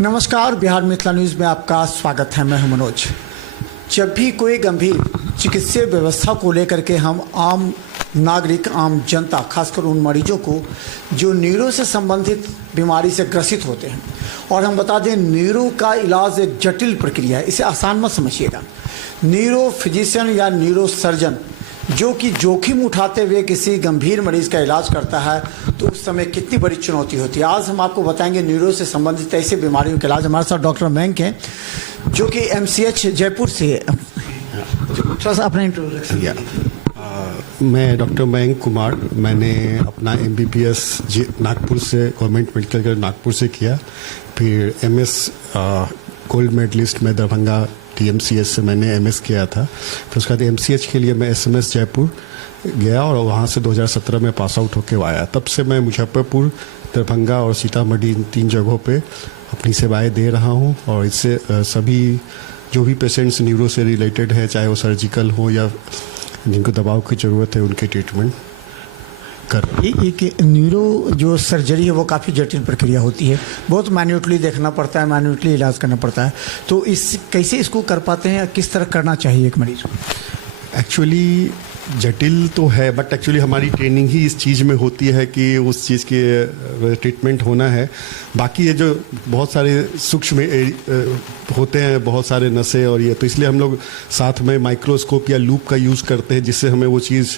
नमस्कार, बिहार मिथिला न्यूज़ में आपका स्वागत है। मैं हूं मनोज। जब भी कोई गंभीर चिकित्सीय व्यवस्था को लेकर के हम आम नागरिक, आम जनता, खासकर उन मरीजों को जो न्यूरो से संबंधित बीमारी से ग्रसित होते हैं, और हम बता दें न्यूरो का इलाज एक जटिल प्रक्रिया है, इसे आसान मत समझिएगा। न्यूरो फिजिशियन या न्यूरो सर्जन जो कि जोखिम उठाते हुए किसी गंभीर मरीज का इलाज करता है, तो उस समय कितनी बड़ी चुनौती होती है। आज हम आपको बताएंगे न्यूरो से संबंधित ऐसी बीमारियों के इलाज। हमारे साथ डॉक्टर मयंक हैं जो कि MCH जयपुर से। थोड़ा सा अपना इंट्रोडक्शन। मैं डॉक्टर मयंक कुमार, मैंने अपना MBBS नागपुर से, गवर्नमेंट मेडिकल कॉलेज नागपुर से किया। फिर MS गोल्ड मेडलिस्ट में दरभंगा TMCH से मैंने MS किया था। फिर उसके बाद MCH के लिए मैं SMS जयपुर गया और वहाँ से 2017 में पास आउट होके आया। तब से मैं मुजफ्फरपुर, दरभंगा और सीतामढ़ी, इन 3 जगहों पे अपनी सेवाएं दे रहा हूँ। और इससे सभी जो भी पेशेंट्स न्यूरो से रिलेटेड है, चाहे वो सर्जिकल हो या जिनको दवाओं की ज़रूरत है, उनके ट्रीटमेंट कर। एक न्यूरो जो सर्जरी है वो काफ़ी जटिल प्रक्रिया होती है, बहुत मैन्युटली देखना पड़ता है, मैन्युटली इलाज करना पड़ता है। तो इस कैसे इसको कर पाते हैं, किस तरह करना चाहिए एक मरीज को? एक्चुअली जटिल तो है, बट एक्चुअली हमारी ट्रेनिंग ही इस चीज़ में होती है कि उस चीज़ के ट्रीटमेंट होना है। बाकी ये जो बहुत सारे सूक्ष्म होते हैं, बहुत सारे नसें और ये, तो इसलिए हम लोग साथ में माइक्रोस्कोप या लूप का यूज़ करते हैं, जिससे हमें वो चीज़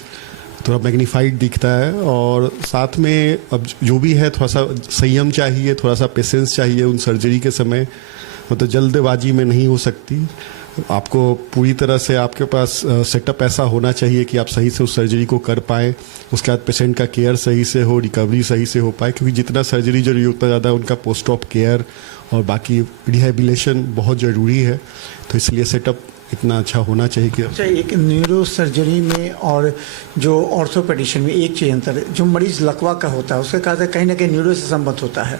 थोड़ा मैग्नीफाइड दिखता है। और साथ में अब जो भी है, थोड़ा सा संयम चाहिए, थोड़ा सा पेशेंस चाहिए उन सर्जरी के समय। मतलब जल्दबाजी में नहीं हो सकती। आपको पूरी तरह से आपके पास सेटअप ऐसा होना चाहिए कि आप सही से उस सर्जरी को कर पाएँ। उसके बाद पेशेंट का केयर सही से हो, रिकवरी सही से हो पाए, क्योंकि जितना सर्जरी जरूरी उतना ज़्यादा उनका पोस्ट ऑप केयर और बाकी रिहेबिलिटेशन बहुत ज़रूरी है। तो इसलिए सेटअप इतना अच्छा होना चाहिए कि अच्छा, एक न्यूरो सर्जरी में और जो ऑर्थोपेडिशन में एक चीज़ अंतर है, जो मरीज लकवा का होता है उसके कहा कहीं ना कहीं न्यूरो से संबंध होता है,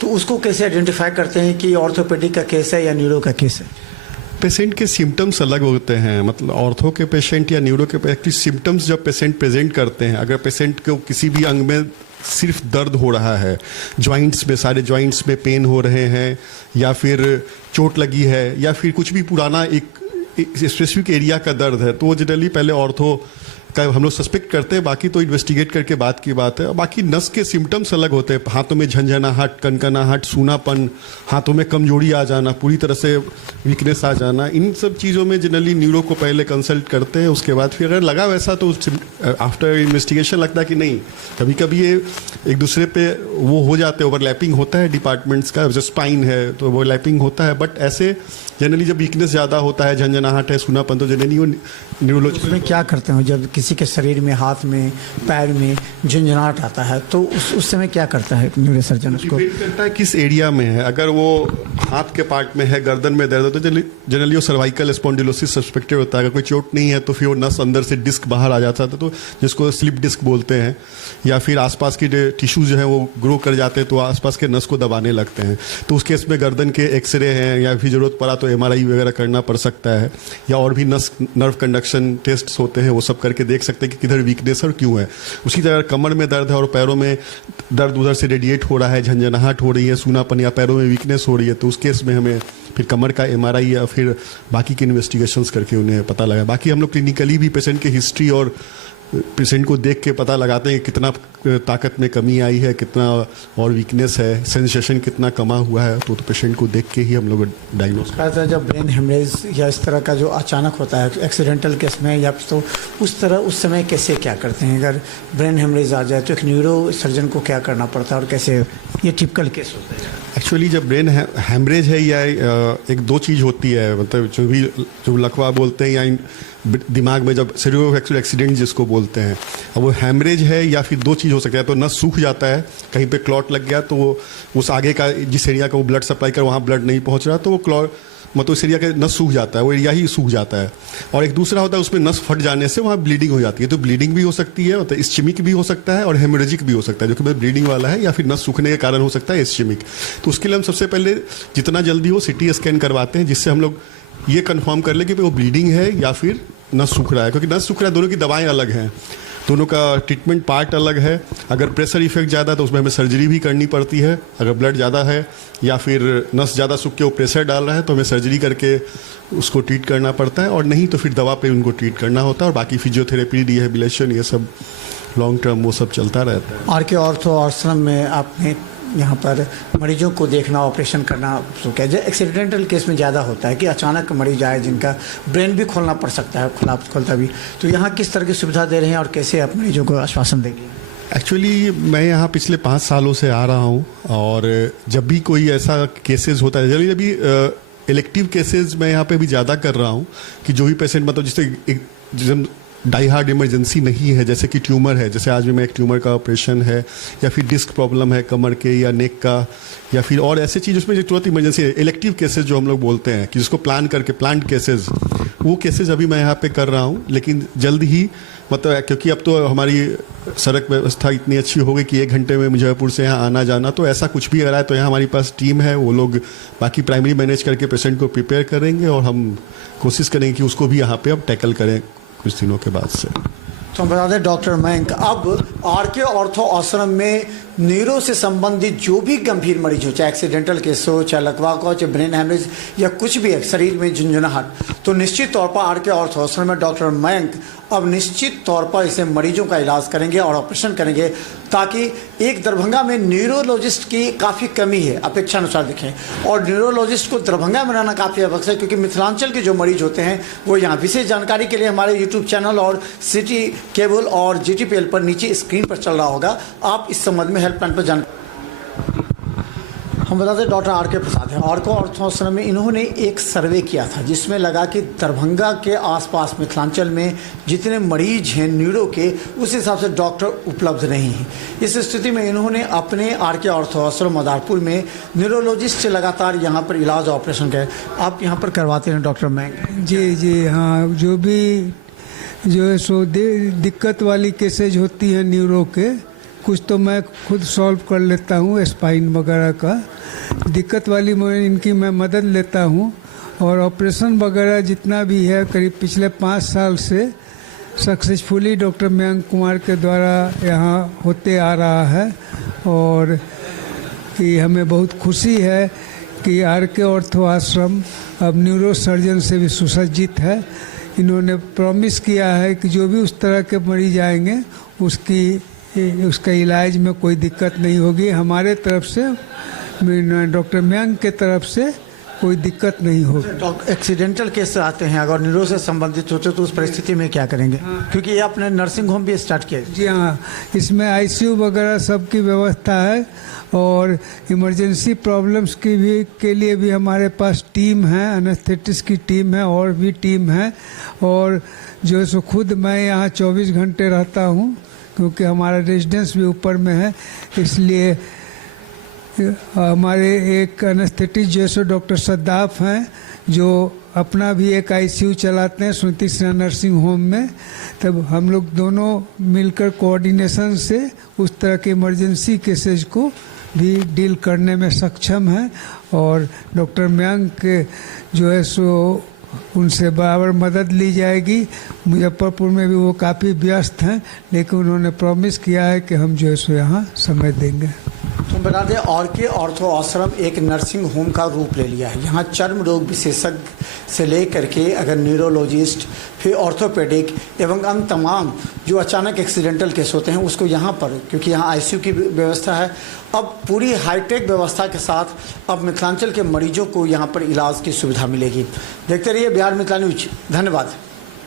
तो उसको कैसे आइडेंटिफाई करते हैं कि ऑर्थोपेडिक का केस है या न्यूरो का केस है? पेशेंट के सिम्टम्स अलग होते हैं। मतलब ऑर्थो के पेशेंट या न्यूरो के पेशेंट सिम्टम्स जब पेशेंट प्रेजेंट करते हैं, अगर पेशेंट को किसी भी अंग में सिर्फ दर्द हो रहा है, जॉइंट्स में, सारे जॉइंट्स में पेन हो रहे हैं, या फिर चोट लगी है, या फिर कुछ भी पुराना एक स्पेसिफिक एरिया का दर्द है, तो वो जनरली पहले ऑर्थो का हम लोग सस्पेक्ट करते हैं। बाकी तो इन्वेस्टिगेट करके बाद की बात है। बाकी नस के सिम्टम्स अलग होते हैं। हाथों में झंझनाहट, कनकनाहट, सूनापन, हाथों में कमजोरी आ जाना, पूरी तरह से वीकनेस आ जाना, इन सब चीज़ों में जनरली न्यूरो को पहले कंसल्ट करते हैं। उसके बाद फिर अगर लगा वैसा तो आफ्टर इन्वेस्टिगेशन लगता है कि नहीं, कभी कभी ये एक दूसरे पे वो हो जाते हैं, ओवरलैपिंग होता है डिपार्टमेंट्स का। जैसे स्पाइन है तो ओवरलैपिंग होता है, बट ऐसे जनरली जब वीकनेस ज़्यादा होता है, झंझनाहट है, सूनापन, तो जनरली वो न्यूरोलॉजी में क्या करते हैं जब किसी के शरीर में, हाथ में, पैर में झंझनाहट आता है, तो उस समय क्या करता है न्यूरो सर्जन? उसको डिपेंड करता है किस एरिया में है। अगर वो हाथ के पार्ट में है, गर्दन में दर्द है, तो जनरली वो सर्वाइकल स्पॉन्डिलोसिस सस्पेक्टेड होता है। अगर कोई चोट नहीं है तो फिर वो नस अंदर से डिस्क बाहर आ जाता है, तो जिसको स्लिप डिस्क बोलते हैं। या फिर आसपास की टिश्यूज जो है वो ग्रो कर जाते हैं, तो आसपास के नस को दबाने लगते हैं। तो उस केस में गर्दन के एक्सरे हैं, या फिर जरूरत पड़ा तो MRI वगैरह करना पड़ सकता है। या और भी नर्व कंडक्शन टेस्ट होते हैं, वो सब करके देख सकते हैं कि किधर वीकनेस और क्यों है। उसी तरह कमर में दर्द है और पैरों में दर्द उधर से रेडिएट हो रहा है, झंझनाहट हो रही है, सूनापन या पैरों में वीकनेस हो रही है, तो उस केस में हमें फिर कमर का MRI या फिर बाकी के इन्वेस्टिगेशंस करके उन्हें पता लगा। बाकी हम लोग क्लिनिकली भी पेशेंट की हिस्ट्री और पेशेंट को देख के पता लगाते हैं कि कितना ताकत में कमी आई है, कितना और वीकनेस है, सेंसेशन कितना कमा हुआ है, तो पेशेंट को देख के ही हम लोग डायग्नोस करते हैं। जब ब्रेन हेमरेज या इस तरह का जो अचानक होता है एक्सीडेंटल केस में, या तो उस तरह उस समय कैसे क्या करते हैं? अगर ब्रेन हेमरेज आ जाए तो एक न्यूरो सर्जन को क्या करना पड़ता है और कैसे ये टिपिकल केस होता है? एक्चुअली जब ब्रेन हेमरेज है या एक दो चीज़ होती है, मतलब जो लकवा बोलते हैं, या दिमाग में जब सेरिब्रोवैस्कुलर एक्सीडेंट जिसको बोलते हैं, अब वो हैमरेज है या फिर दो चीज़ हो सकता है। तो नस सूख जाता है, कहीं पे क्लॉट लग गया, तो वो उस आगे का जिस एरिया का वो ब्लड सप्लाई कर वहाँ ब्लड नहीं पहुँच रहा, तो वो क्लॉट मतलब उस एरिया का नस सूख जाता है, वो एरिया ही सूख जाता है। और एक दूसरा होता है उसमें नस फट जाने से वहाँ ब्लीडिंग हो जाती है। तो ब्लीडिंग भी हो सकती है, मतलब इस्चेमिक भी हो सकता है और हेमोरेजिक भी हो सकता है, जो कि ब्लीडिंग वाला है, या फिर नस सूखने के कारण हो सकता है इस्चेमिक। तो उसके लिए हम सबसे पहले जितना जल्दी हो CT स्कैन करवाते हैं, जिससे हम लोग ये कंफर्म कर ले कि वो ब्लीडिंग है या फिर नस सूख रहा है। क्योंकि नस सूख रहा है, दोनों की दवाएं अलग हैं। दोनों का ट्रीटमेंट पार्ट अलग है। अगर प्रेशर इफेक्ट ज़्यादा है तो उसमें हमें सर्जरी भी करनी पड़ती है। अगर ब्लड ज़्यादा है या फिर नस ज़्यादा सूख के वो प्रेशर डाल रहा है तो हमें सर्जरी करके उसको ट्रीट करना पड़ता है, और नहीं तो फिर दवा पे उनको ट्रीट करना होता है। और बाकी फिजियोथेरेपी, रिहेबिलिटेशन, ये सब लॉन्ग टर्म वो सब चलता रहता है। आर के ऑर्थो आश्रम में आपने यहाँ पर मरीजों को देखना, ऑपरेशन करना शुरू किया। जो एक्सीडेंटल केस में ज़्यादा होता है कि अचानक मरीज आए जिनका ब्रेन भी खोलना पड़ सकता है, खोलता भी, तो यहाँ किस तरह की सुविधा दे रहे हैं और कैसे आप मरीजों को आश्वासन देंगे? एक्चुअली मैं यहाँ पिछले 5 सालों से आ रहा हूँ, और जब भी कोई ऐसा केसेस होता है, जल्दी अभी इलेक्टिव केसेस मैं यहाँ पे भी ज़्यादा कर रहा हूँ कि जो भी पेशेंट मतलब जिससे डाई हार्ड इमरजेंसी नहीं है, जैसे कि ट्यूमर है, जैसे आज भी मैं एक ट्यूमर का ऑपरेशन है, या फिर डिस्क प्रॉब्लम है कमर के या नेक का, या फिर और ऐसे चीज़ उसमें जो तुरंत इमरजेंसी है, इलेक्टिव केसेस जो हम लोग बोलते हैं कि जिसको प्लान करके प्लान्ड केसेस, वो केसेस अभी मैं यहाँ पे कर रहा हूँ। लेकिन जल्द ही मतलब क्योंकि अब तो हमारी सड़क व्यवस्था इतनी अच्छी हो गई कि 1 घंटे में मुजफ्फरपुर से यहाँ आना जाना, तो ऐसा कुछ भी आ रहा है तो यहाँ हमारी पास टीम है, वो लोग बाकी प्राइमरी मैनेज करके पेशेंट को प्रिपेयर करेंगे, और हम कोशिश करेंगे कि उसको भी यहाँ पे अब टैकल करें कुछ दिनों के बाद से। तो हम बता दें डॉक्टर मयंक, अब आर के ऑर्थो आश्रम में न्यूरो से संबंधित जो भी गंभीर मरीज हो, चाहे एक्सीडेंटल केस हो, चाहे लकवा का हो, चाहे ब्रेन हैमरेज या कुछ भी है, शरीर में झुंझुनाहट, तो निश्चित तौर पर आर के ऑर्थो आश्रम में डॉक्टर मयंक अब निश्चित तौर पर इसे मरीजों का इलाज करेंगे और ऑपरेशन करेंगे, ताकि एक दरभंगा में न्यूरोलॉजिस्ट की काफ़ी कमी है अपेक्षानुसार दिखें, और न्यूरोलॉजिस्ट को दरभंगा में रहना काफ़ी आवश्यक है, क्योंकि मिथिलांचल के जो मरीज होते हैं वो यहाँ। विशेष जानकारी के लिए हमारे यूट्यूब चैनल और सिटी केबल और GTPL पर नीचे स्क्रीन पर चल रहा होगा, आप इस संबंध में हेल्पलाइन पर जान। हम बताते हैं डॉक्टर आर के प्रसाद हैं। आर के ऑर्थो आश्रम में इन्होंने एक सर्वे किया था जिसमें लगा कि दरभंगा के आसपास मिथिलांचल में जितने मरीज हैं न्यूरो के, उस हिसाब से डॉक्टर उपलब्ध नहीं हैं। इस स्थिति में इन्होंने अपने आर के ऑर्थो आश्रम मदारपुर में न्यूरोलॉजिस्ट से लगातार यहाँ पर इलाज ऑपरेशन किया। आप यहाँ पर करवाते हैं डॉक्टर मयंक? जी हाँ, जो भी जो है सो दिक्कत वाली केसेज होती हैं न्यूरो के, कुछ तो मैं खुद सॉल्व कर लेता हूँ, स्पाइन वगैरह का दिक्कत वाली इनकी मैं मदद लेता हूँ, और ऑपरेशन वगैरह जितना भी है करीब पिछले 5 साल से सक्सेसफुली डॉक्टर मयंक कुमार के द्वारा यहाँ होते आ रहा है। और कि हमें बहुत खुशी है कि आर के ऑर्थो आश्रम अब न्यूरो सर्जन से भी सुसज्जित है। इन्होंने प्रॉमिस किया है कि जो भी उस तरह के मरीज आएंगे उसका इलाज में कोई दिक्कत नहीं होगी। हमारे तरफ से, डॉक्टर मयंक के तरफ से कोई दिक्कत नहीं होगी। एक्सीडेंटल केस आते हैं अगर न्यूरो से संबंधित होते तो उस परिस्थिति में क्या करेंगे? क्योंकि ये आपने नर्सिंग होम भी स्टार्ट किया है। जी हाँ, इसमें ICU वगैरह सब की व्यवस्था है, और इमरजेंसी प्रॉब्लम्स के लिए भी हमारे पास टीम है, एनेस्थेटिस्ट की टीम है और भी टीम है। और जो सो खुद मैं यहाँ 24 घंटे रहता हूँ, क्योंकि हमारा रेजिडेंस भी ऊपर में है, इसलिए हमारे एक एनेस्थेटिस्ट जैसे डॉक्टर सद्दाफ हैं जो अपना भी एक ICU चलाते हैं स्मृति सिन्हा नर्सिंग होम में। तब हम लोग दोनों मिलकर कोऑर्डिनेशन से उस तरह के इमरजेंसी केसेज को भी डील करने में सक्षम हैं। और डॉक्टर मयंक जो है सो उनसे बराबर मदद ली जाएगी। मुजफ्फरपुर में भी वो काफ़ी व्यस्त हैं, लेकिन उन्होंने प्रॉमिस किया है कि हम जो है सो यहाँ समय देंगे। तो बता दें आर के ऑर्थो आश्रम एक नर्सिंग होम का रूप ले लिया है। यहाँ चर्म रोग विशेषज्ञ से लेकर के अगर न्यूरोलॉजिस्ट, फिर ऑर्थोपेडिक एवं अन्य तमाम जो अचानक एक्सीडेंटल केस होते हैं उसको यहाँ पर, क्योंकि यहाँ ICU की व्यवस्था है, अब पूरी हाईटेक व्यवस्था के साथ अब मिथिलांचल के मरीजों को यहाँ पर इलाज की सुविधा मिलेगी। देखते रहिए बिहार मिथिला न्यूज। धन्यवाद।